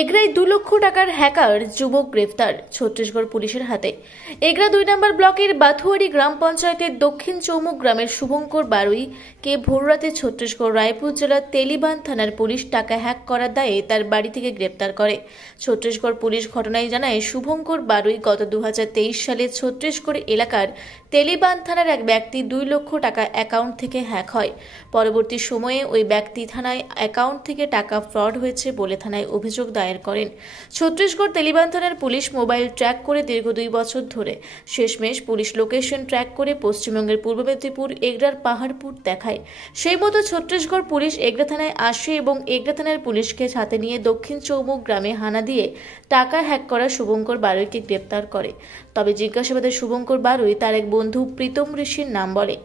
এগরায় 2 লক্ষ টাকার হ্যাকার যুবক গ্রেফতার ছত্তিশগড় পুলিশের হাতে। এগরা 2 নম্বর ব্লকের বাথুয়ারি গ্রাম পঞ্চায়েতের দক্ষিণ চৌমুখ গ্রামের শুভঙ্কর বারুইকে ভোররাতে ছত্তিশগড় রায়পুর জেলার তেলিবান থানার পুলিশ টাকা হ্যাক করার দায়ে তার বাড়ি থেকে গ্রেফতার করে। ছত্তিশগড় পুলিশ ঘটনায় জানায়, শুভঙ্কর বারুই গত 2023 সালে ছত্তিশগড় এলাকার তেলিবান থানার এক ব্যক্তি 2 লক্ষ টাকা অ্যাকাউন্ট থেকে হ্যাক হয়। পরবর্তী সময়ে ওই ব্যক্তি থানায় অ্যাকাউন্ট থেকে টাকা ফ্রড হয়েছে বলে থানায় অভিযোগ দায়ের করেন। ছত্তিশগড় তেলিবান থানার পুলিশ মোবাইল ট্র্যাক করে দীর্ঘ 2 বছর ধরে শেষমেশ পুলিশ লোকেশন ট্র্যাক করে পশ্চিমবঙ্গের পূর্ব মেদিনীপুর এগরার পাহাড়পুর দেখায়। সেই মতো ছত্তিশগড় পুলিশ এগরা থানায় আসে এবং এগরা থানার পুলিশকে সাথে নিয়ে দক্ষিণ চৌমুখ গ্রামে হানা দিয়ে টাকা হ্যাক করা শুভঙ্কর বারুইকে গ্রেপ্তার করে। তবে জিজ্ঞাসাবাদে শুভঙ্কর বারুই তার এক বন্ধু প্রীতম ঋষির নাম বলে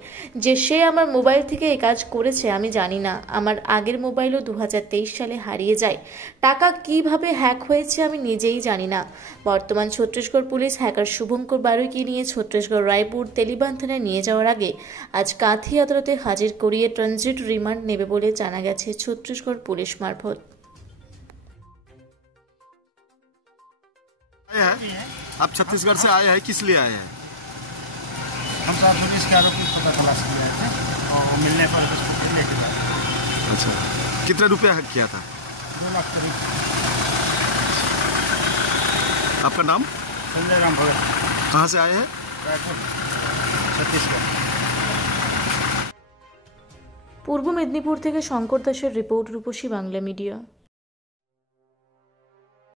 যে সে আমার মোবাইল থেকে এই কাজ করেছে, আমি জানি না। আমার আগের মোবাইলও 2023 সালে হারিয়ে যায়। টাকা কিভাবে হ্যাক হয়েছে আমি নিজেই জানি না। বর্তমান ছত্তিশগড় পুলিশ হ্যাকার শুভঙ্কর বারুইকে নিয়ে ছত্তিশগড় রায়পুর তেলিবান থানায় নিয়ে যাওয়ার আগে আজ কাঁথি আদালতে হাজির করিয়ে ট্রানজিট রিমান্ড নেবে বলে জানা গেছে ছত্তিশগড় পুলিশ মারফত। आप छत्तीसगढ़ से आए हैं, किस लिए आए हैं? हम तो पुलिस के आरोपी पता तलाश के लिए आए थे और मिलने पर उसको लेके गए। अच्छा, कितने रुपया हैक किया था? 2 लाख करीब। आपका नाम? संजय राम भगत। कहाँ से आए हैं? रायपुर, छत्तीसगढ़। পূর্ব মেদিনীপুর থেকে শঙ্কর দাসের রিপোর্ট, রূপসী বাংলা মিডিয়া।